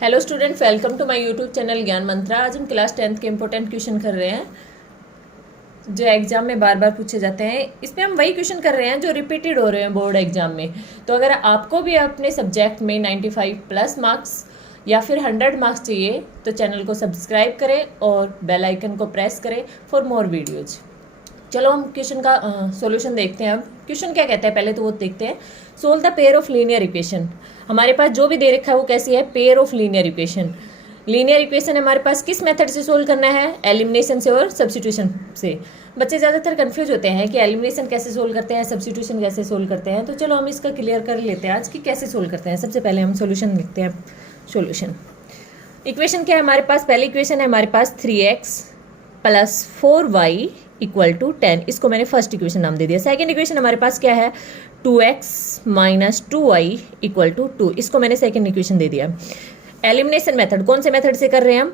Hello student, welcome to my YouTube channel Gyan Mantra. आज हम class 10th के इंपॉर्टेंट क्वेश्चन कर रहे हैं जो एग्जाम में बार बार पूछे जाते हैं। इसमें हम वही क्वेश्चन कर रहे हैं जो रिपीटेड हो रहे हैं बोर्ड एग्जाम में। तो अगर आपको भी अपने सब्जेक्ट में 95 प्लस मार्क्स या फिर 100 मार्क्स चाहिए तो चैनल को सब्सक्राइब करें और बेल आइकन को प्रेस करें फॉर मोर वीडियोज़। चलो हम क्वेश्चन का सॉल्यूशन देखते हैं। अब क्वेश्चन क्या कहता है पहले तो वो देखते हैं। Solve the pair of linear equation. हमारे पास जो भी दे रखा है वो कैसी है, pair of linear equation. Linear equation हमारे पास किस मेथड से सोल्व करना है, एलिमिनेशन से और सब्स्टिट्यूशन से। बच्चे ज़्यादातर कंफ्यूज होते हैं कि एलिमिनेशन कैसे सोल्व करते हैं, सब्स्टिट्यूशन कैसे सोल्व करते हैं। तो चलो हम इसका क्लियर कर लेते हैं आज कि कैसे सोल्व करते हैं। सबसे पहले हम सोल्यूशन लिखते हैं। सोल्यूशन इक्वेशन क्या है हमारे पास, पहली इक्वेशन है हमारे पास 3x plus 4y equal to 10। इसको मैंने फर्स्ट इक्वेशन नाम दे दिया। सेकंड इक्वेशन हमारे पास क्या है, 2x minus 2y equal to 2। इसको मैंने सेकंड इक्वेशन दे दिया। एलिमिनेशन मेथड कौन से मेथड से कर रहे हैं हम,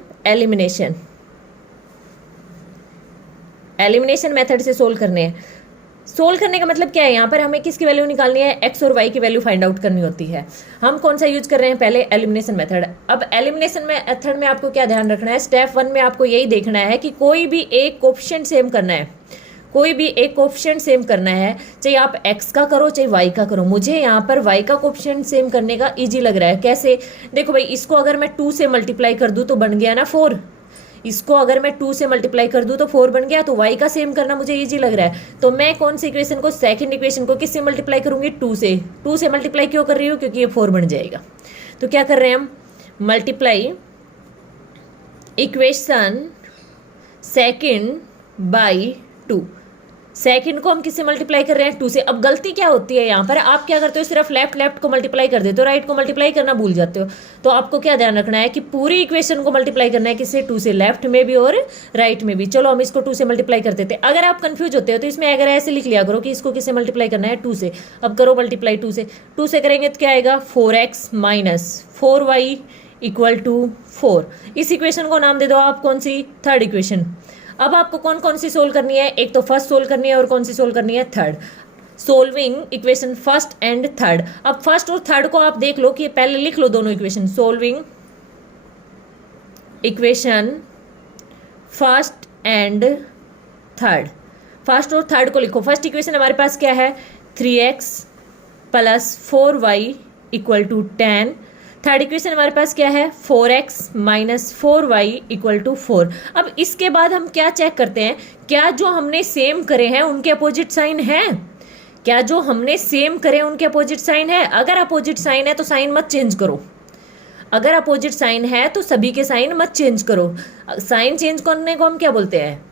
एलिमिनेशन मेथड से सोल्व करने हैं। सोल्व करने का मतलब क्या है, यहाँ पर हमें किसकी वैल्यू निकालनी है, x और y की वैल्यू फाइंड आउट करनी होती है। हम कौन सा यूज कर रहे हैं, पहले एलिमिनेशन मेथड। अब एलिमिनेशन मेथड में आपको क्या ध्यान रखना है, स्टेप 1 में आपको यही देखना है कि कोई भी एक कोएफिशिएंट सेम करना है। कोई भी एक कोएफिशिएंट सेम करना है, चाहे आप x का करो चाहे y का करो। मुझे यहाँ पर y का कोएफिशिएंट सेम करने का ईजी लग रहा है। कैसे, देखो भाई, इसको अगर मैं 2 से मल्टीप्लाई कर दूँ तो बन गया ना 4। इसको अगर मैं 2 से मल्टीप्लाई कर दूं तो 4 बन गया। तो y का सेम करना मुझे इजी लग रहा है। तो मैं कौन सी इक्वेशन को, सेकंड इक्वेशन को किससे मल्टीप्लाई करूंगी, 2 से। 2 से मल्टीप्लाई क्यों कर रही हूँ, क्योंकि ये 4 बन जाएगा। तो क्या कर रहे हैं हम, multiply equation second by 2। Second को हम किससे मल्टीप्लाई कर रहे हैं, 2 से। अब गलती क्या होती है यहाँ पर, आप क्या करते हो, सिर्फ लेफ्ट को मल्टीप्लाई कर देते हो, राइट को मल्टीप्लाई करना भूल जाते हो। तो आपको क्या ध्यान रखना है कि पूरी इक्वेशन को मल्टीप्लाई करना है, किससे, 2 से, लेफ्ट में भी और राइट में भी। चलो हम इसको 2 से मल्टीप्लाई कर देते हैं। अगर आप कंफ्यूज होते हो तो इसमें अगर ऐसे लिख लिया करो कि इसको किससे मल्टीप्लाई करना है, 2 से। अब करो मल्टीप्लाई 2 से। 2 से करेंगे तो क्या आएगा, 4x minus 4y equal to 4। इस इक्वेशन को नाम दे दो आप कौन सी, थर्ड इक्वेशन। अब आपको कौन कौन सी सोल्व करनी है, एक तो फर्स्ट सोल्व करनी है और कौन सी सोल्व करनी है, third. Solving equation first and third. अब फर्स्ट और थर्ड को आप देख लो कि पहले लिख लो दोनों equation. Solving equation first and third. First और थर्ड को लिखो। फर्स्ट इक्वेशन हमारे पास क्या है, 3x plus 4y equal to 10। Third equation हमारे पास क्या है, 4x minus 4y equal to 4। अब इसके बाद हम क्या चेक करते हैं, क्या जो हमने सेम करे हैं उनके अपोजिट साइन है। क्या जो हमने सेम करे उनके अपोजिट साइन है। अगर अपोजिट साइन है तो साइन मत चेंज करो। अगर अपोजिट साइन है तो सभी के साइन मत चेंज करो। साइन चेंज करने को हम क्या बोलते हैं,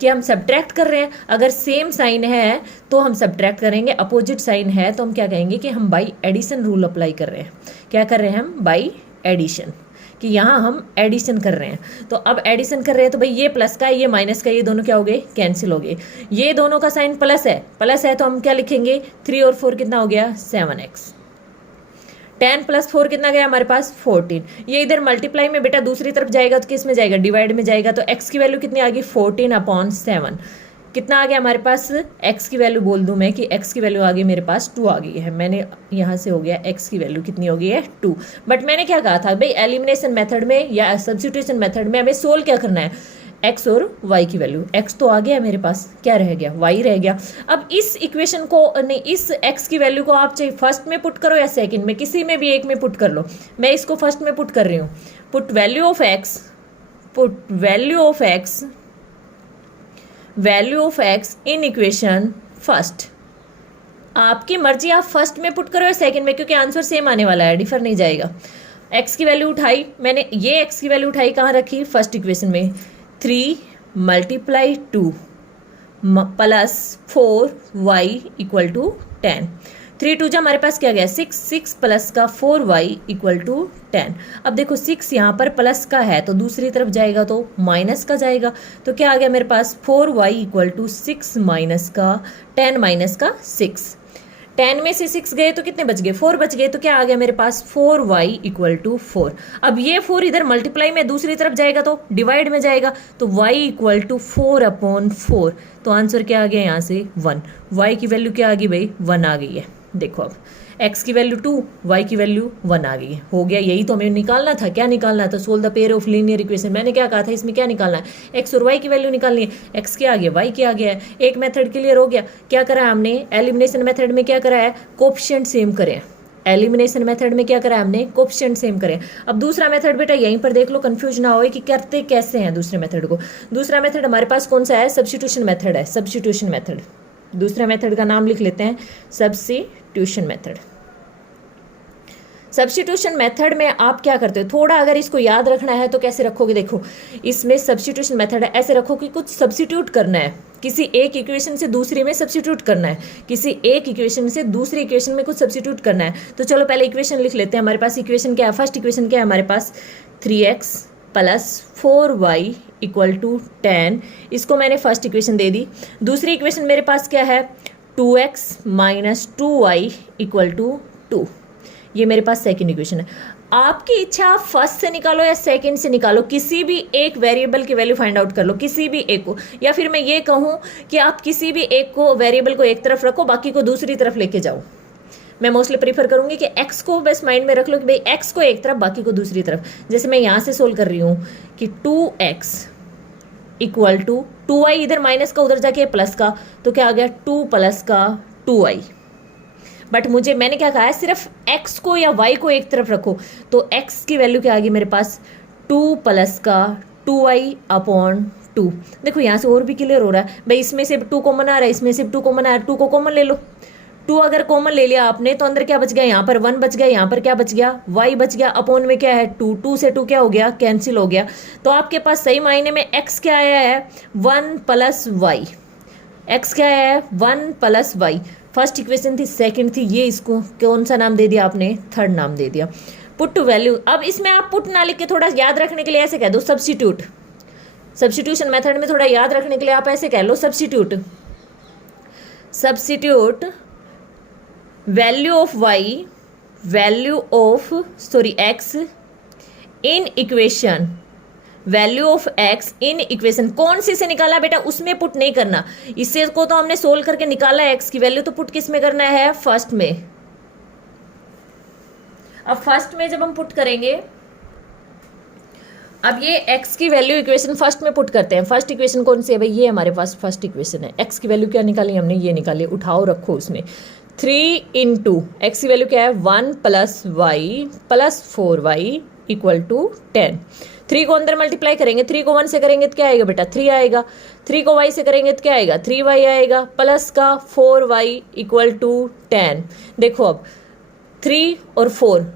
कि हम सब्ट्रैक्ट कर रहे हैं। अगर सेम साइन है तो हम सब्ट्रैक्ट करेंगे, अपोजिट साइन है तो हम क्या कहेंगे कि हम बाई एडिशन रूल अप्लाई कर रहे हैं। क्या कर रहे हैं हम, बाई एडिशन, कि यहाँ हम एडिशन कर रहे हैं। तो अब एडिशन कर रहे हैं तो भाई ये प्लस का ये माइनस का, ये दोनों क्या हो गए, कैंसिल हो गए। ये दोनों का साइन प्लस है तो हम क्या लिखेंगे, 3 और 4 कितना हो गया, 7x। 10 प्लस 4 कितना गया हमारे पास, 14। ये इधर मल्टीप्लाई में बेटा दूसरी तरफ जाएगा तो किस में जाएगा, डिवाइड में जाएगा। तो x की वैल्यू कितनी आ गई, 14/7। कितना आ गया हमारे पास, x की वैल्यू बोल दूं मैं कि x की वैल्यू आ गई मेरे पास 2 आ गई है। मैंने यहाँ से हो गया x की वैल्यू कितनी हो गई है, 2। बट मैंने क्या कहा था भाई, एलिमिनेशन मेथड में या सब्स्टिट्यूशन मेथड में हमें सोल्व क्या करना है, x और y की वैल्यू। x तो आ गया मेरे पास, क्या रह गया, y रह गया। अब इस इक्वेशन को नहीं, इस x की वैल्यू को आप चाहे फर्स्ट में पुट करो या सेकंड में, किसी में भी एक में पुट कर लो। मैं इसको फर्स्ट में पुट कर रही हूँ। Put value of x in equation first. आपकी मर्जी, आप फर्स्ट में पुट करो या सेकंड में, क्योंकि आंसर सेम आने वाला है, डिफर नहीं जाएगा। x की वैल्यू उठाई मैंने, ये x की वैल्यू उठाई कहाँ रखी, फर्स्ट इक्वेशन में। 3 multiply 2 plus 4y equal to 10। 3 2 जा हमारे पास क्या गया, 6 प्लस का 4y इक्वल टू 10। अब देखो 6 यहाँ पर प्लस का है तो दूसरी तरफ जाएगा तो माइनस का जाएगा। तो क्या आ गया मेरे पास, 4y इक्वल टू 6 माइनस का 10 माइनस का 6। 10 में से 6 गए तो कितने बच गए, 4 बच गए। तो क्या आ गया मेरे पास, 4y इक्वल टू 4। अब ये 4 इधर मल्टीप्लाई में दूसरी तरफ जाएगा तो डिवाइड में जाएगा। तो y इक्वल टू 4/4। तो आंसर क्या आ गया यहाँ से, 1। y की वैल्यू क्या आ गई भाई, 1 आ गई है। देखो अब एक्स की वैल्यू 2, वाई की वैल्यू 1 आ गई है। हो गया, यही तो हमें निकालना था। क्या निकालना था? Solve the pair of linear equation. मैंने क्या कहा था, इसमें क्या निकालना है? एक्स और वाई की वैल्यू निकालनी है। एक्स क्या आ गया, वाई क्या आ गया है। एक मेथड क्लियर हो गया। क्या करा है हमने एलिमिनेशन मेथड में? क्या करा है? कोएफिशिएंट सेम करें। एलिमिनेशन मेथड में क्या करा है हमने? कोएफिशिएंट सेम करें। अब दूसरा मेथड बेटा यहीं पर देख लो, कंफ्यूज ना हो कि करते कैसे हैं दूसरे मेथड को। दूसरा मेथड हमारे पास कौन सा है? सब्स्टिट्यूशन मेथड है। सब्स्टिट्यूशन मेथड, दूसरा मेथड का नाम लिख लेते हैं सब्स्टिट्यूशन मेथड। सब्स्टिट्यूशन मेथड में आप क्या करते हो, थोड़ा अगर इसको याद रखना है तो कैसे रखोगे? देखो, इसमें सब्स्टिट्यूशन मेथड है, ऐसे रखो कि कुछ सब्स्टिट्यूट करना है, किसी एक इक्वेशन से दूसरी में सब्स्टिट्यूट करना है, किसी एक इक्वेशन से दूसरी इक्वेशन में कुछ सब्स्टिट्यूट करना है। तो चलो पहले इक्वेशन लिख लेते हैं। हमारे पास इक्वेशन क्या है? फर्स्ट इक्वेशन क्या है हमारे पास? 3x plus 4y equal to 10। इसको मैंने फर्स्ट इक्वेशन दे दी। दूसरी इक्वेशन मेरे पास क्या है? 2x minus 2y equal to 2। ये मेरे पास सेकंड इक्वेशन है। आपकी इच्छा, आप फर्स्ट से निकालो या सेकंड से निकालो, किसी भी एक वेरिएबल की वैल्यू फाइंड आउट कर लो, किसी भी एक को। या फिर मैं ये कहूँ कि आप किसी भी एक को वेरिएबल को एक तरफ रखो, बाकी को दूसरी तरफ लेके जाओ। मैं मोस्टली प्रीफर करूंगी कि x को बस माइंड में रख लो कि भाई x को एक तरफ, बाकी को दूसरी तरफ। जैसे मैं यहाँ से सोल्व कर रही हूँ कि 2x इक्वल टू 2y, इधर माइनस का उधर जाके प्लस का, तो क्या आ गया? 2 प्लस का 2y। बट मैंने क्या कहा है, सिर्फ x को या y को एक तरफ रखो। तो x की वैल्यू क्या आ गई मेरे पास? 2 प्लस का 2y अपॉन 2। देखो यहाँ से और भी क्लियर हो रहा है भाई, इसमें से 2 कॉमन आ रहा है, इसमें से 2 कॉमन आ रहा है, 2 को कॉमन ले लो। 2 अगर कॉमन ले लिया आपने तो अंदर क्या बच गया? यहाँ पर 1 बच गया, यहाँ पर क्या बच गया? y बच गया। अपॉन में क्या है? 2, 2 से 2 क्या हो गया? कैंसिल हो गया। तो आपके पास सही मायने में x क्या आया है? 1 प्लस वाई। x क्या आया है? 1 प्लस वाई। फर्स्ट इक्वेशन थी, सेकंड थी, ये इसको कौन सा नाम दे दिया आपने? थर्ड नाम दे दिया। Put to value. अब इसमें आप पुट ना लिख के थोड़ा याद रखने के लिए ऐसे कह दो सब्स्टिट्यूट। सब्स्टिट्यूशन मेथड में थोड़ा याद रखने के लिए आप ऐसे कह लो substitute. Substitute value of Y, value of X in equation, value of X in equation. कौन सी से निकाला बेटा? उसमें पुट नहीं करना। इससे को तो हमने सोल्व करके निकाला है एक्स की वैल्यू, तो पुट किस में करना है? फर्स्ट में। अब फर्स्ट में जब हम पुट करेंगे, अब ये x की वैल्यू इक्वेशन फर्स्ट में पुट करते हैं। फर्स्ट इक्वेशन कौन सी है भाई? ये हमारे पास फर्स्ट इक्वेशन है। x की वैल्यू क्या निकाली हमने? ये निकाली। उठाओ रखो उसमें 3 इंटू एक्स की वैल्यू क्या है? 1 plus y plus 4y equal to 10। 3 को अंदर मल्टीप्लाई करेंगे, 3 को 1 से करेंगे तो क्या आएगा बेटा? 3 आएगा। 3 को y से करेंगे तो क्या आएगा? 3y आएगा। प्लस का 4y इक्वल टू 10। देखो अब 3 और 4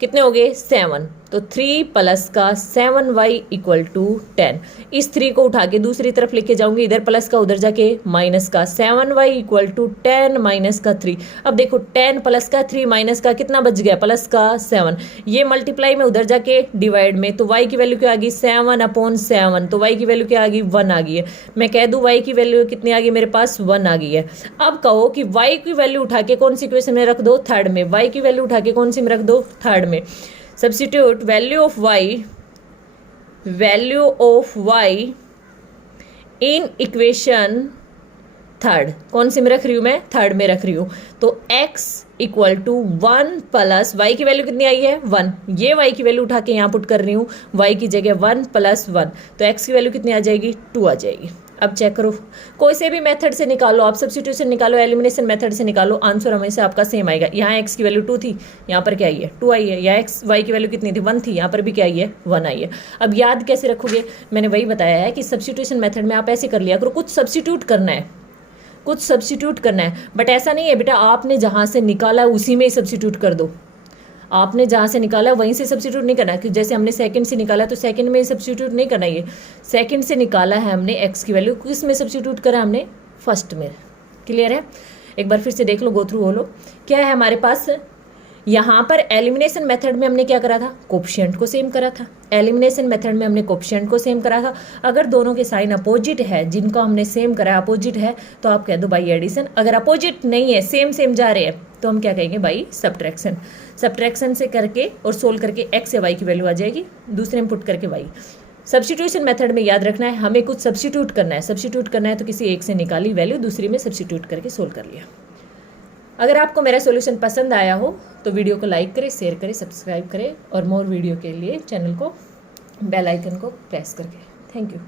कितने हो गए? 7। तो 3 प्लस का 7y इक्वल टू 10। इस 3 को उठा के दूसरी तरफ लेके जाऊंगी, इधर प्लस का उधर जाके माइनस का 7y इक्वल टू 10 माइनस का 3। अब देखो 10 प्लस का 3 माइनस का कितना बच गया? प्लस का 7। ये मल्टीप्लाई में उधर जाके डिवाइड में, तो y की वैल्यू क्या आ गई? 7 अपॉन 7। तो y की वैल्यू क्या आ गई? 1 आ गई है। मैं कह दूं y की वैल्यू कितनी आ गई मेरे पास? 1 आ गई है। अब कहो कि y की वैल्यू उठा के कौन सी इक्वेशन में रख दो? थर्ड में। y की वैल्यू उठा के कौन सी में रख दो? थर्ड में। Substitute value of y in equation third. कौन सी में रख रही हूं मैं? थर्ड में रख रही हूं। तो x equal to 1 plus y की वैल्यू कितनी आई है? 1। ये y की वैल्यू उठा के यहाँ पुट कर रही हूँ, y की जगह 1 प्लस 1। तो x की वैल्यू कितनी आ जाएगी? 2 आ जाएगी। अब चेक करो, कोई से भी मेथड से निकालो आप, सब्स्टिट्यूशन निकालो, एलिमिनेशन मेथड से निकालो, आंसर हमेशा आपका सेम आएगा। यहाँ x की वैल्यू 2 थी, यहाँ पर क्या आई है? 2 आई है। या y की वैल्यू कितनी थी? 1 थी, यहाँ पर भी क्या आई है? 1 आई है। अब याद कैसे रखोगे? मैंने वही बताया है कि सब्स्टिट्यूशन मेथड में आप ऐसे कर लिया करो, कुछ सब्स्टिट्यूट करना है, कुछ सब्स्टिट्यूट करना है। बट ऐसा नहीं है बेटा आपने जहाँ से निकाला उसी में ही सब्स्टिट्यूट कर दो। आपने जहाँ से निकाला वहीं से सब्स्टिट्यूट नहीं करना है। कि जैसे हमने सेकंड से निकाला तो सेकंड में सब्स्टिट्यूट नहीं करना। ये सेकंड से निकाला है हमने x की वैल्यू, किस में सब्स्टिट्यूट करा हमने? फर्स्ट में। क्लियर है? एक बार फिर से देख लो, गो थ्रू हो लो। क्या है हमारे पास यहाँ पर? एलिमिनेशन मेथड में हमने क्या करा था? कोएफिशिएंट को सेम करा था। एलिमिनेशन मेथड में हमने कोएफिशिएंट को सेम करा था। अगर दोनों के साइन अपोजिट है, जिनको हमने सेम करा अपोजिट है, तो आप कह दो बाई एडिशन। अगर अपोजिट नहीं है, सेम सेम जा रहे हैं, तो हम क्या कहेंगे? By subtraction. सब्ट्रैक्शन से करके और सोल्व करके x या y की वैल्यू आ जाएगी, दूसरे में पुट करके y। सब्स्टिट्यूशन मेथड में याद रखना है, हमें कुछ सब्स्टिट्यूट करना है। सब्स्टिट्यूट करना है तो किसी एक से निकाली वैल्यू दूसरी में सब्स्टिट्यूट करके सोल्व कर लिया। अगर आपको मेरा सॉल्यूशन पसंद आया हो तो वीडियो को लाइक करें, शेयर करें, सब्सक्राइब करें और मोर वीडियो के लिए चैनल को बेल आइकन को प्रेस करके। Thank you.